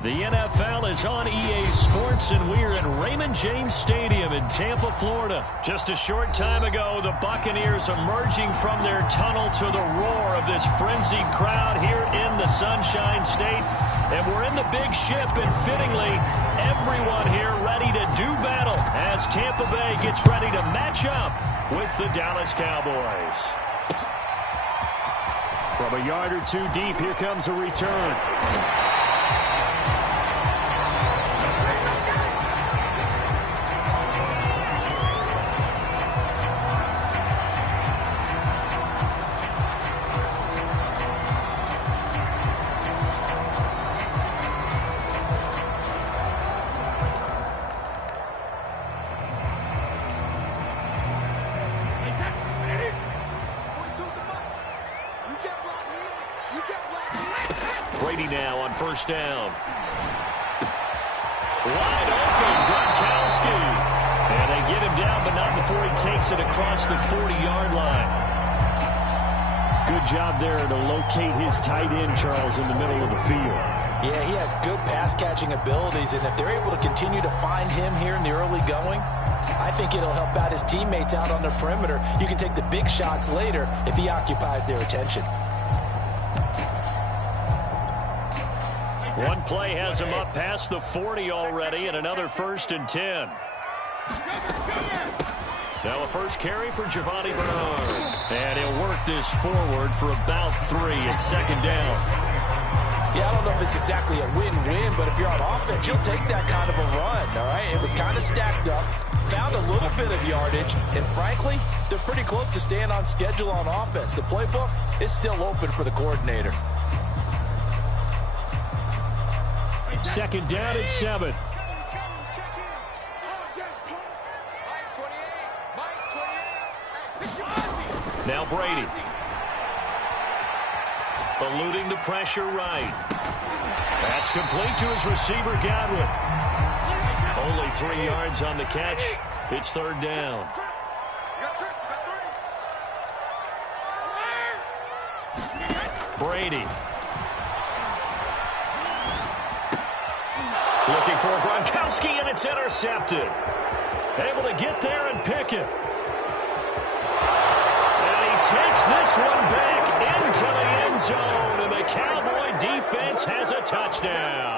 The NFL is on EA Sports, and we're at Raymond James Stadium in Tampa, Florida. Just a short time ago, the Buccaneers emerging from their tunnel to the roar of this frenzied crowd here in the Sunshine State. And we're in the big ship, and fittingly, everyone here ready to do battle as Tampa Bay gets ready to match up with the Dallas Cowboys. From a yard or two deep, here comes a return. Brady now on first down. Wide open, Gronkowski. And they get him down, but not before he takes it across the 40-yard line. Good job there to locate his tight end, Charles, in the middle of the field. Yeah, he has good pass-catching abilities, and if they're able to continue to find him here in the early going, I think it'll help out his teammates out on the perimeter. You can take the big shots later if he occupies their attention. One play has him up past the 40 already, and another 1st and 10. Now a first carry for Giovani Bernard. And he'll work this forward for about 3 at second down. Yeah, I don't know if it's exactly a win-win, but if you're on offense, you'll take that kind of a run, all right? It was kind of stacked up, found a little bit of yardage, and frankly, they're pretty close to staying on schedule on offense. The playbook is still open for the coordinator. Second down at 7. Now Brady. Eluding the pressure right. That's complete to his receiver, Godwin. Only 3 yards on the catch. It's 3rd down. Brady. Looking for Gronkowski, and it's intercepted. Able to get there and pick it. And he takes this one back into the end zone, and the Cowboy defense has a touchdown.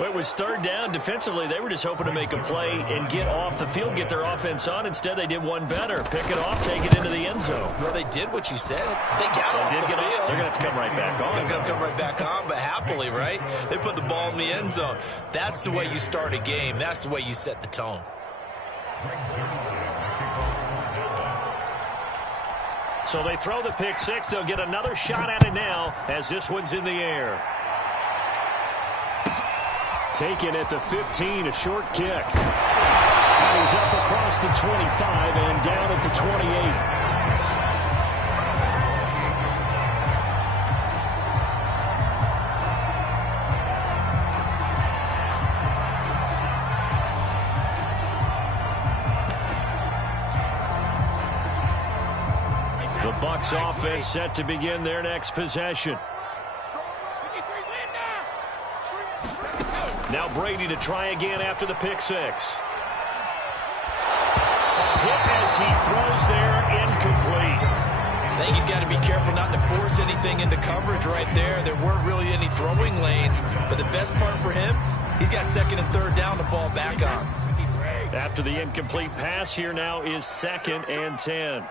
Well, it was 3rd down. Defensively, they were just hoping to make a play and get off the field, get their offense on. Instead, they did one better. Pick it off, take it into the end zone. Well, they did what you said. They got off the field. They're going to have to come right back on. They're going to come right back on, but happily, right? They put the ball in the end zone. That's the way you start a game. That's the way you set the tone. So they throw the pick 6. They'll get another shot at it now as this one's in the air. Taken at the 15, a short kick. He's up across the 25 and down at the 28. The Bucs offense set to begin their next possession. Now Brady to try again after the pick 6. Hit as he throws there, incomplete. I think he's got to be careful not to force anything into coverage right there. There weren't really any throwing lanes, but the best part for him, he's got 2nd and 3rd down to fall back on. After the incomplete pass, here now is 2nd and 10.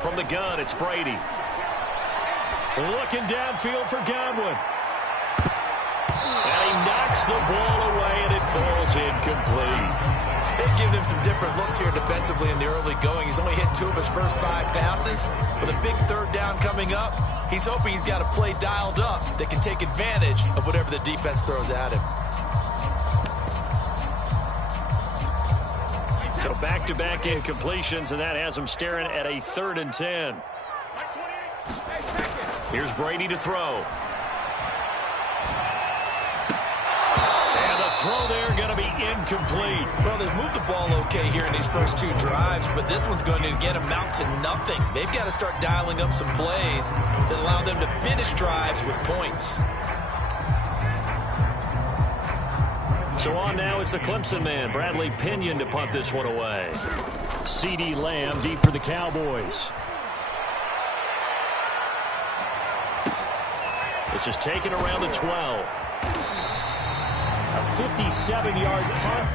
From the gun, it's Brady. Looking downfield for Godwin. And he knocks the ball away, and it falls incomplete. They've given him some different looks here defensively in the early going. He's only hit 2 of his first 5 passes. With a big 3rd down coming up, he's hoping he's got a play dialed up that can take advantage of whatever the defense throws at him. So back-to-back incompletions, and that has him staring at a 3rd and 10. Here's Brady to throw. And the throw there going to be incomplete. Well, they've moved the ball okay here in these first two drives, but this one's going to, again, amount to nothing. They've got to start dialing up some plays that allow them to finish drives with points. So on now is the Clemson man, Bradley Pinion, to punt this one away. CeeDee Lamb deep for the Cowboys. This is taken around the 12. A 57-yard punt.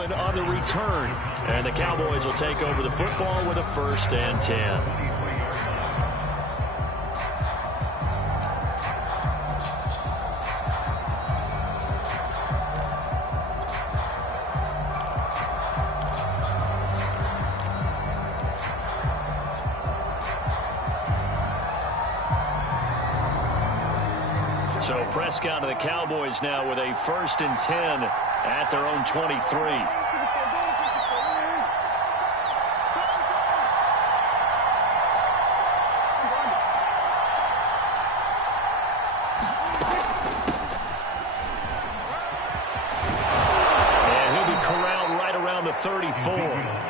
On the return, and the Cowboys will take over the football with a 1st and 10. So Prescott and the Cowboys now with a 1st and 10 at their own 23. And he'll be corralled right around the 34.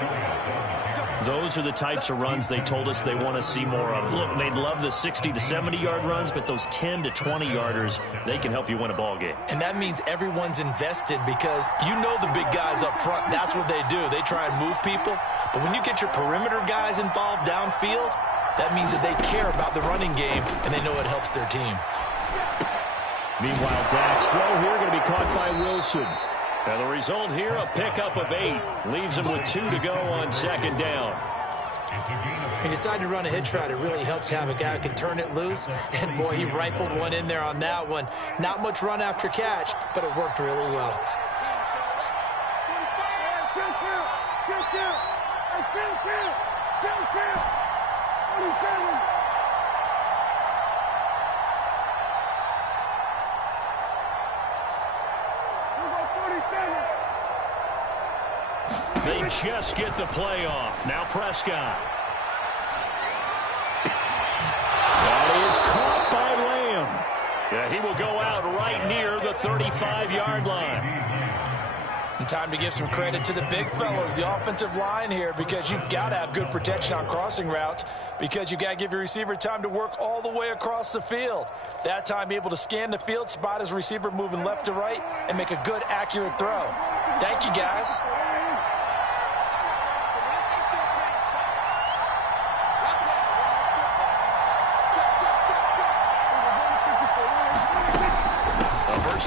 Those are the types of runs they told us they want to see more of. Look, they'd love the 60 to 70-yard runs, but those 10 to 20-yarders, they can help you win a ball game. And that means everyone's invested because you know the big guys up front. That's what they do. They try and move people. But when you get your perimeter guys involved downfield, that means that they care about the running game, and they know it helps their team. Meanwhile, Dak's throw here going to be caught by Wilson. And the result here, a pickup of 8. Leaves him with 2 to go on 2nd down. He decided to run a hitch route. It really helped to have a guy who can turn it loose. And, boy, he rifled one in there on that one. Not much run after catch, but it worked really well. They just get the play off. Now Prescott. That is caught by Lamb. Yeah, he will go out right near the 35-yard line. And time to give some credit to the big fellows, the offensive line here, because you've got to have good protection on crossing routes, because you've got to give your receiver time to work all the way across the field. That time able to scan the field, spot his receiver moving left to right, and make a good, accurate throw. Thank you, guys.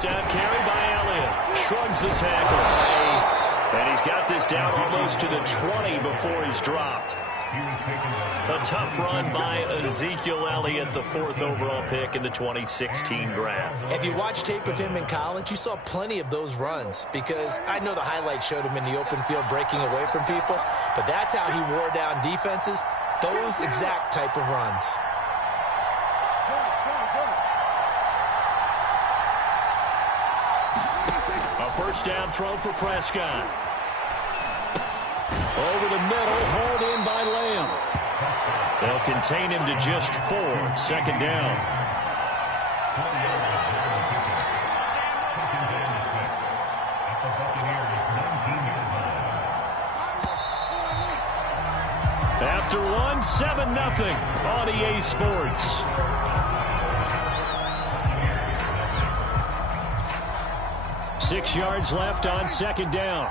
Down carry by Elliott. Shrugs the tackle. Nice. And he's got this down almost to the 20 before he's dropped. A tough run by Ezekiel Elliott, the 4th overall pick in the 2016 draft. If you watch tape of him in college, you saw plenty of those runs, because I know the highlights showed him in the open field breaking away from people, but that's how he wore down defenses, those exact type of runs. First down throw for Prescott. Over the middle, hauled in by Lamb. They'll contain him to just 4. 2nd down. After one, 7-0 on EA Sports. Six yards left on 2nd down.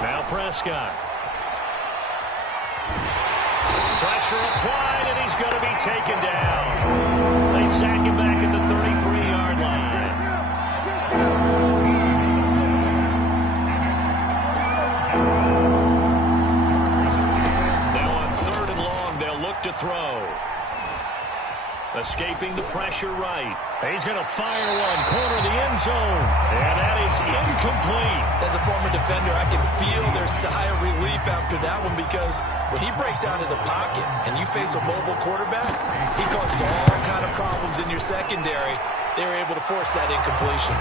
Now Prescott. Pressure applied, and he's going to be taken down. They sack him back at the 33-yard line. Now on 3rd and long, they'll look to throw. Escaping the pressure right. He's going to fire one, corner the end zone. And that is incomplete. As a former defender, I can feel their sigh of relief after that one, because when he breaks out of the pocket and you face a mobile quarterback, he causes all kind of problems in your secondary. They were able to force that incompletion.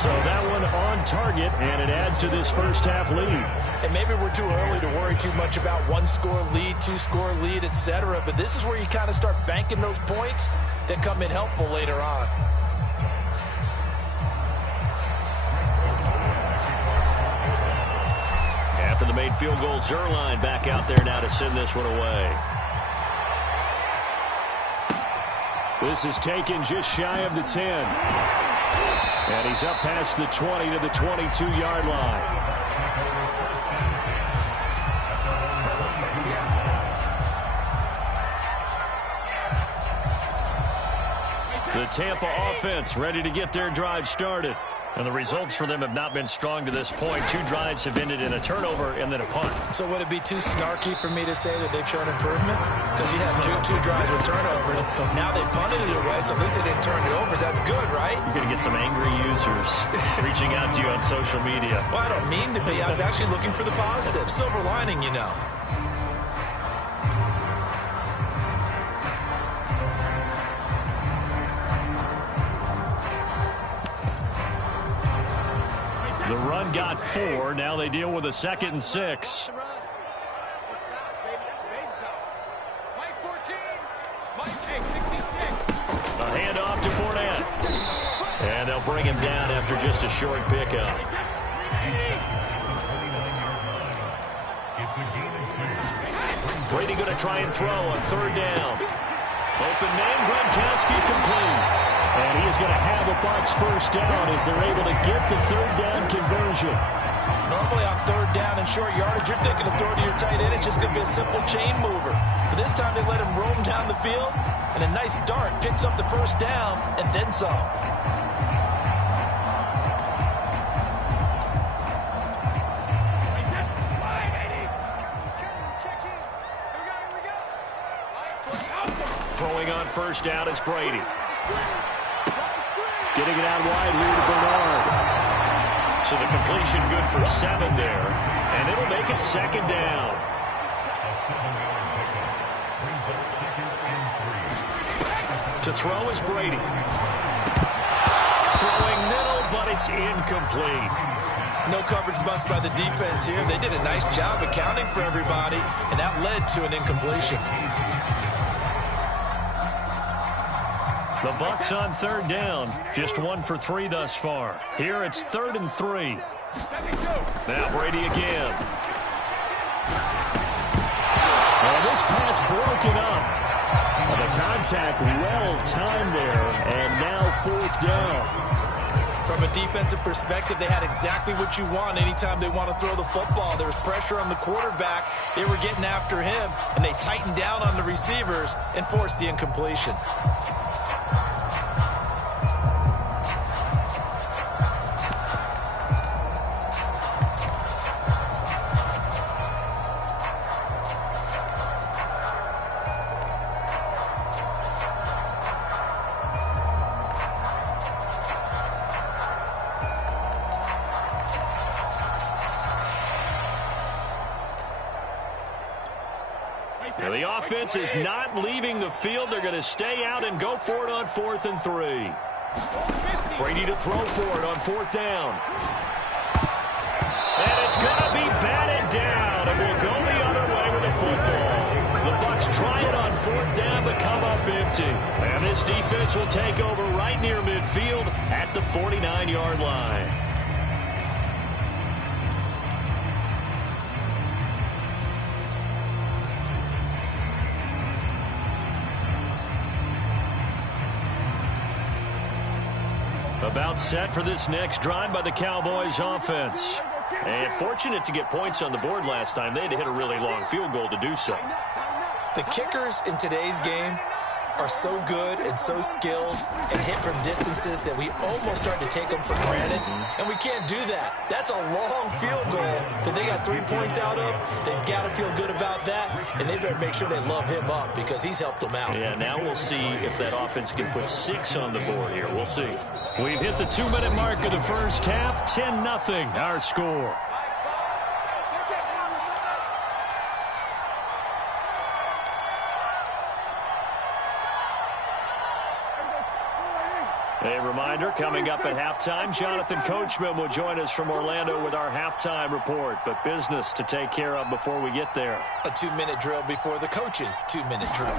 So that one on target, and it adds to this first half lead. And maybe we're too early to worry too much about 1-score lead, 2-score lead, etc. But this is where you kind of start banking those points that come in helpful later on. After the made field goal, Zuerlein back out there now to send this one away. This is taken just shy of the 10. And he's up past the 20 to the 22-yard line. The Tampa offense ready to get their drive started. And the results for them have not been strong to this point. 2 drives have ended in a turnover and then a punt. So would it be too snarky for me to say that they've shown improvement? Because you had two drives with turnovers. Now they punted it away, so at least they didn't turn it over. That's good, right? You're going to get some angry users reaching out to you on social media. Well, I don't mean to be. I was actually looking for the positive. Silver lining, you know. The run got 4. Now they deal with a 2nd and 6. A handoff to Fournette. And they'll bring him down after just a short pickup. Brady going to try and throw on 3rd down. Open man, Gronkowski complete. And he is going to have a Bucs first down as they're able to get the 3rd down conversion. Normally on 3rd down and short yardage, you're thinking of throwing to your tight end. It's just going to be a simple chain mover. But this time they let him roam down the field, and a nice dart picks up the first down and then some. Throwing on 1st down is Brady. Getting it out wide here to Bernard. So the completion good for 7 there. And it'll make it 2nd down. To throw is Brady. Throwing middle, but it's incomplete. No coverage bust by the defense here. They did a nice job accounting for everybody, and that led to an incompletion. The Bucs on 3rd down. Just 1 for 3 thus far. Here it's 3rd and 3. Now Brady again. And this pass broken up. And the contact well timed there. And now 4th down. From a defensive perspective, they had exactly what you want anytime they want to throw the football. There was pressure on the quarterback. They were getting after him, and they tightened down on the receivers and forced the incompletion. Now the offense is not leaving the field. They're going to stay out and go for it on 4th and 3. Brady to throw for it on 4th down. And it's going to be batted down, and we'll go the other way with the football. The Bucs try it on 4th down but come up empty. And this defense will take over right near midfield at the 49-yard line. About set for this next drive by the Cowboys offense. And fortunate to get points on the board last time. They had to hit a really long field goal to do so. The kickers in today's game are so good and so skilled and hit from distances that we almost start to take them for granted, and we can't do that. That's a long field goal that they got 3 points out of. They've got to feel good about that, and they better make sure they love him up because he's helped them out. Yeah, now we'll see if that offense can put 6 on the board here. We'll see. We've hit the 2-minute mark of the first half. 10-0 our score. A reminder, coming up at halftime, Jonathan Coachman will join us from Orlando with our halftime report. But business to take care of before we get there. A 2-minute drill before the coach's 2-minute drill.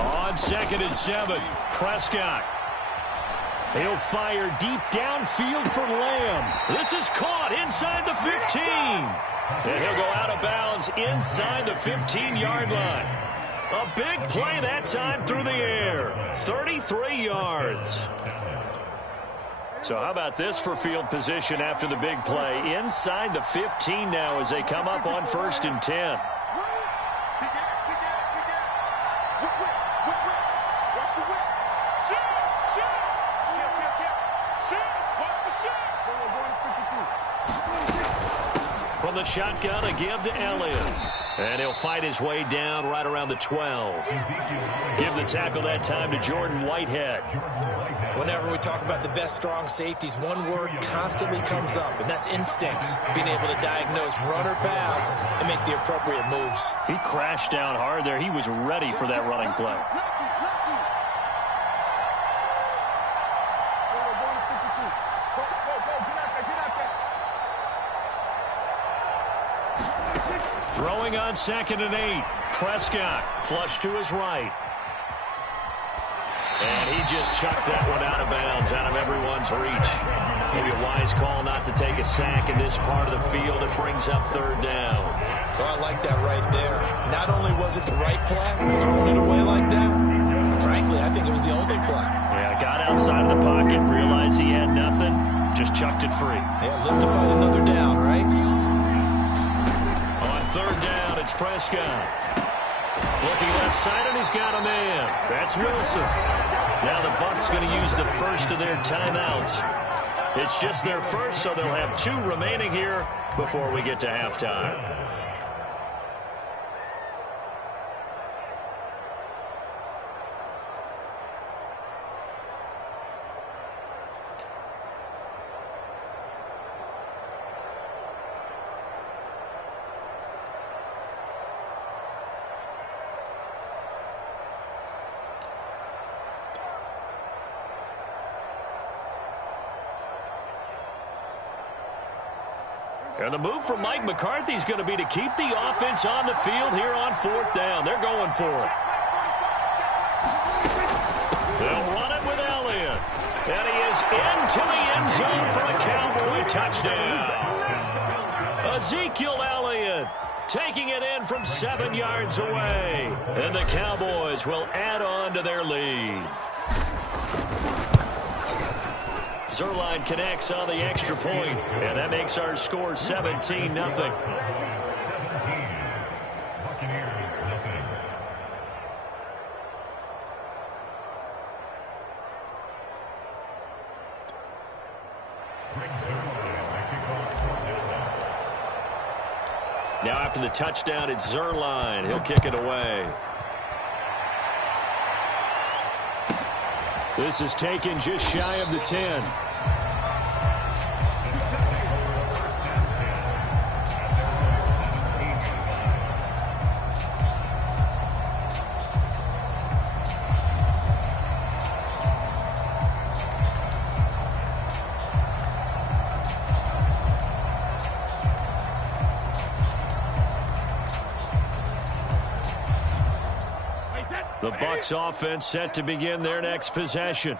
On 2nd and 7, Prescott. He'll fire deep downfield for Lamb. This is caught inside the 15. And he'll go out of bounds inside the 15-yard line. A big play that time through the air. 33 yards. So how about this for field position after the big play? Inside the 15 now as they come up on 1st and 10. From the shotgun, a give to Elliott. And he'll fight his way down right around the 12. Give the tackle that time to Jordan Whitehead. Whenever we talk about the best strong safeties, one word constantly comes up, and that's instincts. Being able to diagnose run or pass and make the appropriate moves. He crashed down hard there. He was ready for that running play. Throwing on 2nd and 8. Prescott flush to his right. And he just chucked that one out of bounds, out of everyone's reach. Maybe a wise call not to take a sack in this part of the field. It brings up 3rd down. Well, I like that right there. Not only was it the right play, throwing it away like that, frankly, I think it was the only play. Yeah, got outside of the pocket, realized he had nothing, just chucked it free. Yeah, live to fight another down, right? On 3rd down, it's Prescott. Looking left side, and he's got a man. That's Wilson. Now the Bucs going to use the first of their timeouts. It's just their first, so they'll have 2 remaining here before we get to halftime. And the move from Mike McCarthy is going to be to keep the offense on the field here on 4th down. They're going for it. They'll run it with Elliott. And he is into the end zone for a Cowboy touchdown. Ezekiel Elliott taking it in from 7 yards away. And the Cowboys will add on to their lead. Zuerlein connects on the extra point, and that makes our score 17-0. Now after the touchdown, it's Zuerlein. He'll kick it away. This is taken just shy of the 10. The Bucs offense set to begin their next possession.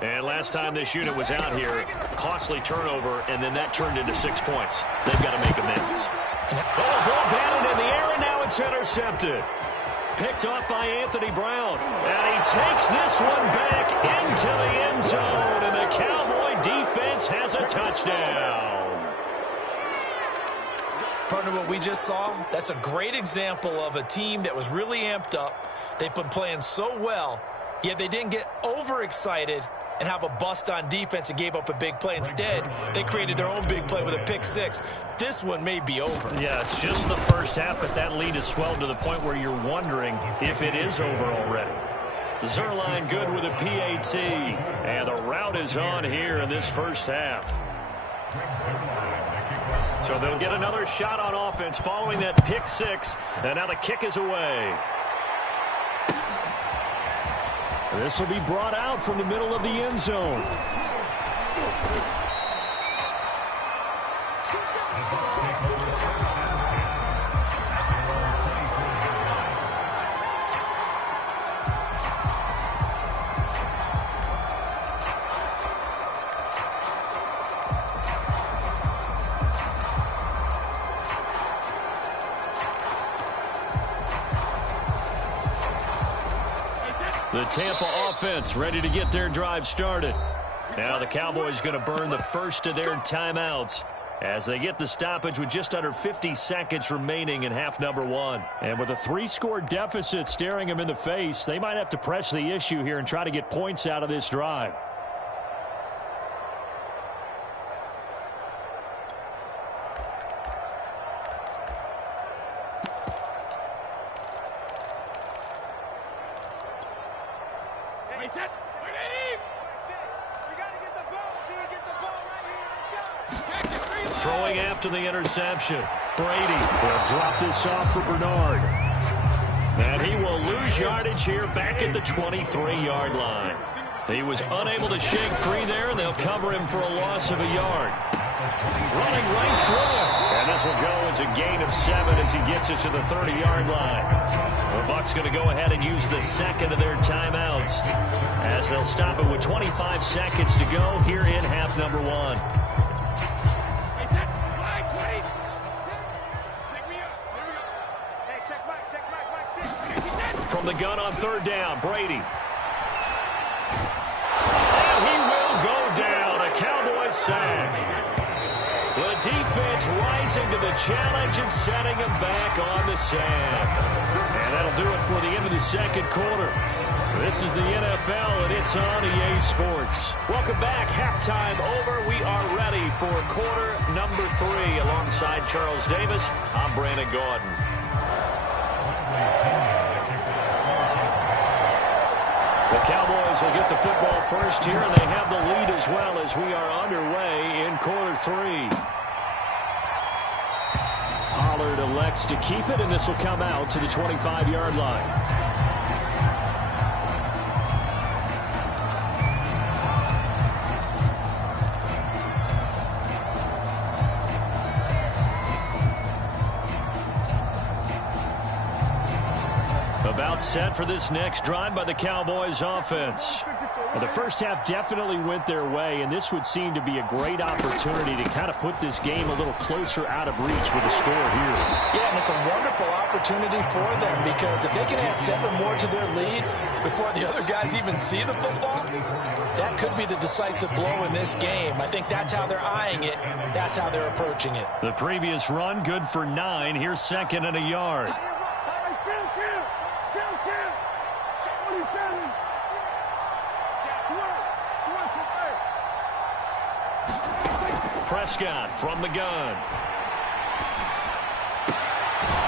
And last time this unit was out here, costly turnover, and then that turned into 6 points. They've got to make amends. Oh, ball batted in the air, and now it's intercepted. Picked off by Anthony Brown. And he takes this one back into the end zone, and the Cowboy defense has a touchdown. Partner, what we just saw, that's a great example of a team that was really amped up. They've been playing so well, yet they didn't get overexcited and have a bust on defense and gave up a big play. Instead, they created their own big play with a pick six. This one may be over. Yeah, it's just the first half, but that lead has swelled to the point where you're wondering if it is over already. Zuerlein good with a PAT, and the rout is on here in this first half. So they'll get another shot on offense following that pick six, and now the kick is away. This will be brought out from the middle of the end zone. The Tampa offense ready to get their drive started. Now the Cowboys going to burn the first of their timeouts as they get the stoppage with just under 50 seconds remaining in half number one. And with a 3-score deficit staring them in the face, they might have to press the issue here and try to get points out of this drive. Throwing after the interception. Brady will drop this off for Bernard. And he will lose yardage here back at the 23-yard line. He was unable to shake free there, and they'll cover him for a loss of a yard. Running right through him. And this will go as a gain of 7 as he gets it to the 30-yard line. The Bucs going to go ahead and use the second of their timeouts as they'll stop it with 25 seconds to go here in half number one. From the gun on third down, Brady. And he will go down. A Cowboys sack. The defense rising to the challenge and setting him back on the sand. And that'll do it for the end of the second quarter. This is the NFL, and it's on EA Sports. Welcome back. Halftime over. We are ready for quarter number 3. Alongside Charles Davis, I'm Brandon Gaudin. The Cowboys will get the football first here, and they have the lead as well as we are underway in quarter 3. Pollard elects to keep it, and this will come out to the 25-yard line. About set for this next drive by the Cowboys offense. Well, the first half definitely went their way, and this would seem to be a great opportunity to kind of put this game a little closer out of reach with a score here. Yeah, and it's a wonderful opportunity for them because if they can add 7 more to their lead before the other guys even see the football, that could be the decisive blow in this game. I think that's how they're eyeing it. That's how they're approaching it. The previous run good for 9. Here's second and a yard. Prescott from the gun.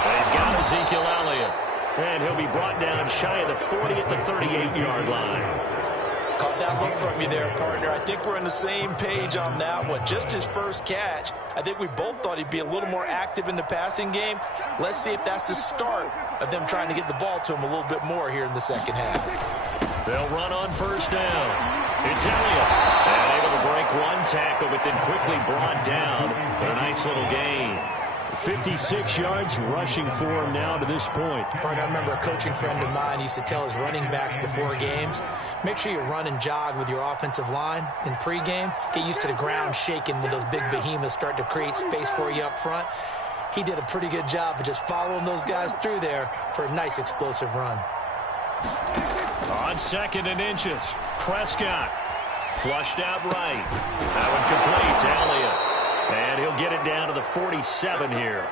And he's got Ezekiel Elliott. And he'll be brought down shy of the 40 at the 38-yard line. Caught that look from you there, partner. I think we're on the same page on that one. Just his first catch. I think we both thought he'd be a little more active in the passing game. Let's see if that's the start of them trying to get the ball to him a little bit more here in the second half. They'll run on first down. It's Elliott. And able to break one tackle, but then quickly brought down for a nice little gain. 56 yards rushing for him now to this point. I remember a coaching friend of mine used to tell his running backs before games, make sure you run and jog with your offensive line in pregame. Get used to the ground shaking when those big behemoths start to create space for you up front. He did a pretty good job of just following those guys through there for a nice explosive run. On second and inches, Prescott flushed out right. That one complete to Elliott. And he'll get it down to the 47 here.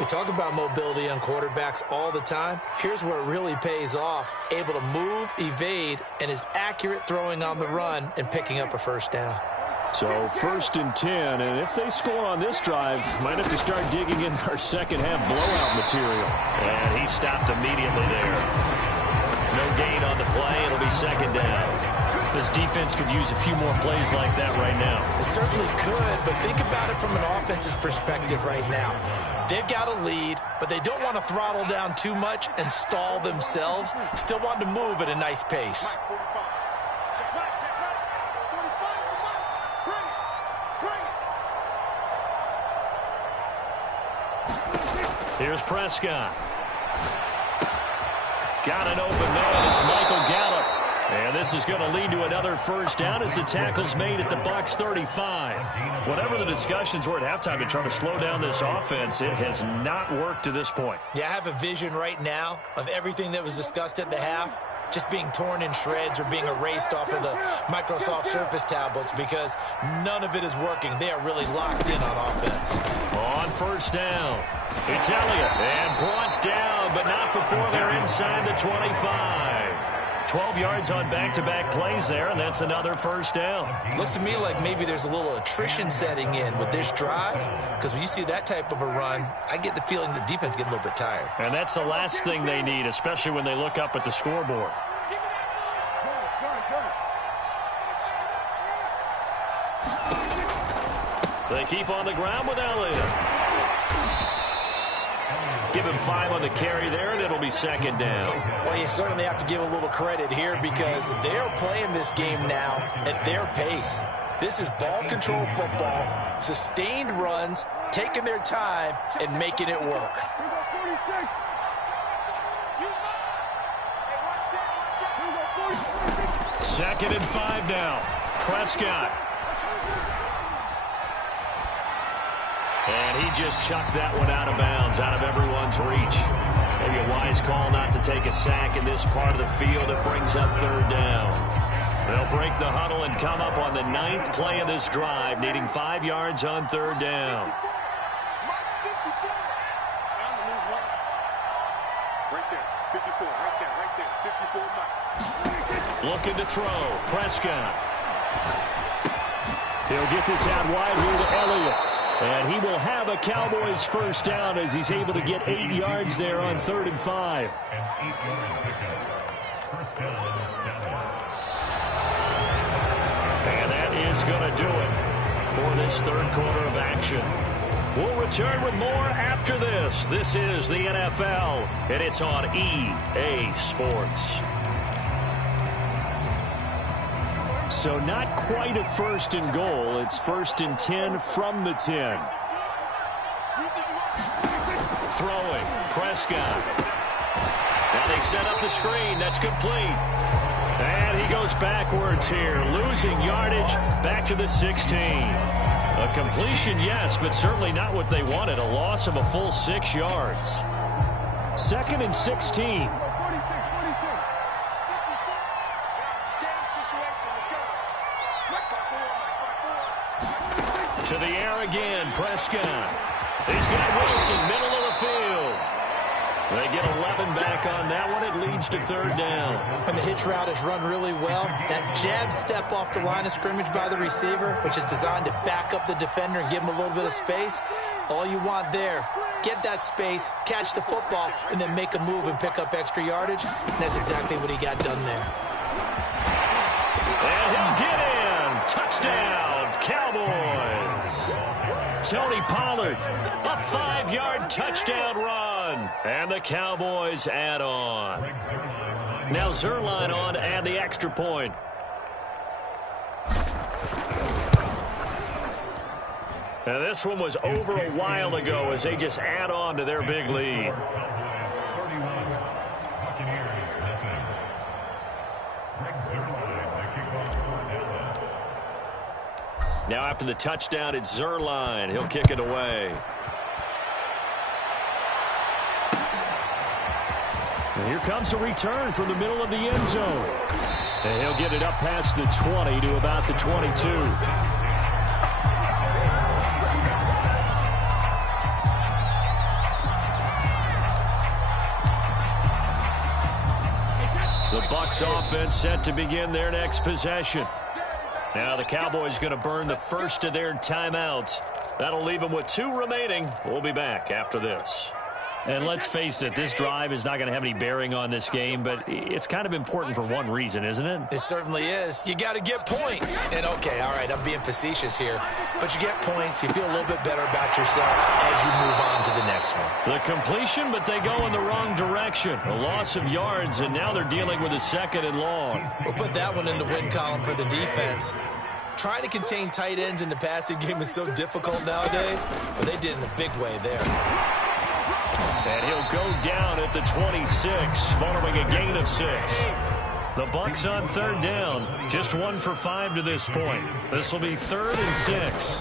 We talk about mobility on quarterbacks all the time. Here's where it really pays off. Able to move, evade, and is accurate throwing on the run and picking up a first down. So 1st and 10, and if they score on this drive, might have to start digging in our second half blowout material. And he stopped immediately there. No gain on the play. It'll be 2nd down. This defense could use a few more plays like that right now. It certainly could, but think about it from an offense's perspective right now. They've got a lead, but they don't want to throttle down too much and stall themselves. Still want to move at a nice pace. Here's Prescott. Got an open man. It's Michael Gallup. And this is going to lead to another first down as the tackle's made at the Bucs 35. Whatever the discussions were at halftime to try to slow down this offense, it has not worked to this point. Yeah, I have a vision right now of everything that was discussed at the half just being torn in shreds or being erased off of the Microsoft Surface tablets because none of it is working. They are really locked in on offense. On first down, it's Elliott, and brought down, but not before they're inside the 25. 12 yards on back-to-back plays there, and that's another first down. Looks to me like maybe there's a little attrition setting in with this drive, because when you see that type of a run, I get the feeling the defense getting a little bit tired. And that's the last thing they need, especially when they look up at the scoreboard. They keep on the ground with Elliott. Give him 5 on the carry there, and it'll be 2nd down. Well, you certainly have to give a little credit here because they're playing this game now at their pace. This is ball control football, sustained runs, taking their time, and making it work. Second and 5 now. Prescott. And he just chucked that one out of bounds, out of everyone's reach. Maybe a wise call not to take a sack in this part of the field. It brings up 3rd down. They'll break the huddle and come up on the 9th play of this drive, needing 5 yards on 3rd down. Looking to throw. Prescott. He'll get this out wide here to Elliott. And he will have a Cowboys first down as he's able to get 8 yards there on 3rd and 5. And that is going to do it for this 3rd quarter of action. We'll return with more after this. This is the NFL, and it's on EA Sports. So not quite a 1st and goal. It's 1st and 10 from the 10. Throwing. Prescott. Now they set up the screen. That's complete. And he goes backwards here, losing yardage back to the 16. A completion, yes, but certainly not what they wanted. A loss of a full 6 yards. 2nd and 16. To the air again, Prescott. He's got Wilson, middle of the field. They get 11 back on that one. It leads to 3rd down. When the hitch route is run really well, that jab step off the line of scrimmage by the receiver, which is designed to back up the defender and give him a little bit of space, all you want there, get that space, catch the football, and then make a move and pick up extra yardage. And that's exactly what he got done there. And he'll get in. Touchdown, Cowboys. Tony Pollard, a 5-yard touchdown run. And the Cowboys add on. Now Zuerlein on to add the extra point. Now this one was over a while ago as they just add on to their big lead. Now after the touchdown, it's Zuerlein. He'll kick it away. And here comes a return from the middle of the end zone. And he'll get it up past the 20 to about the 22. The Bucs offense set to begin their next possession. Now the Cowboys going to burn the first of their timeouts. That'll leave them with 2 remaining. We'll be back after this. And let's face it, this drive is not going to have any bearing on this game, but it's kind of important for one reason, isn't it? It certainly is. You got to get points. And, okay, all right, I'm being facetious here. But you get points, you feel a little bit better about yourself as you move on to the next one. The completion, but they go in the wrong direction. A loss of yards, and now they're dealing with a 2nd and long. We'll put that one in the win column for the defense. Trying to contain tight ends in the passing game is so difficult nowadays, but they did in a big way there. And he'll go down at the 26 following a gain of 6. The Bucs on 3rd down. Just 1 for 5 to this point. This will be 3rd and 6.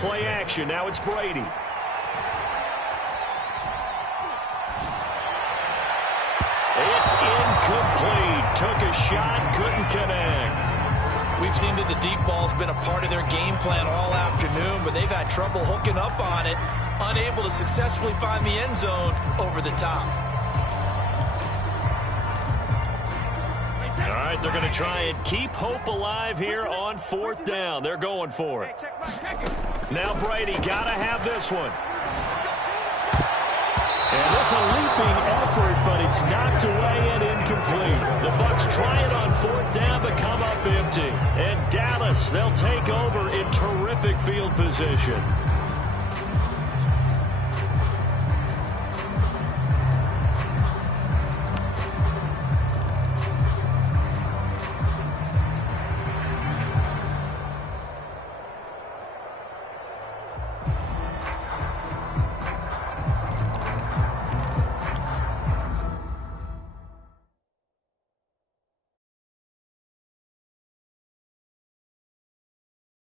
Play action. Now it's Brady. It's incomplete. Took a shot, couldn't connect. We've seen that the deep ball's been a part of their game plan all afternoon, but they've had trouble hooking up on it, unable to successfully find the end zone over the top. All right, they're going to try and keep hope alive here on 4th down. They're going for it. Now Brady got to have this one. And it's a leaping effort, but it's knocked away and incomplete. The Bucs try it on 4th down, but come up empty. And Dallas, they'll take over in terrific field position.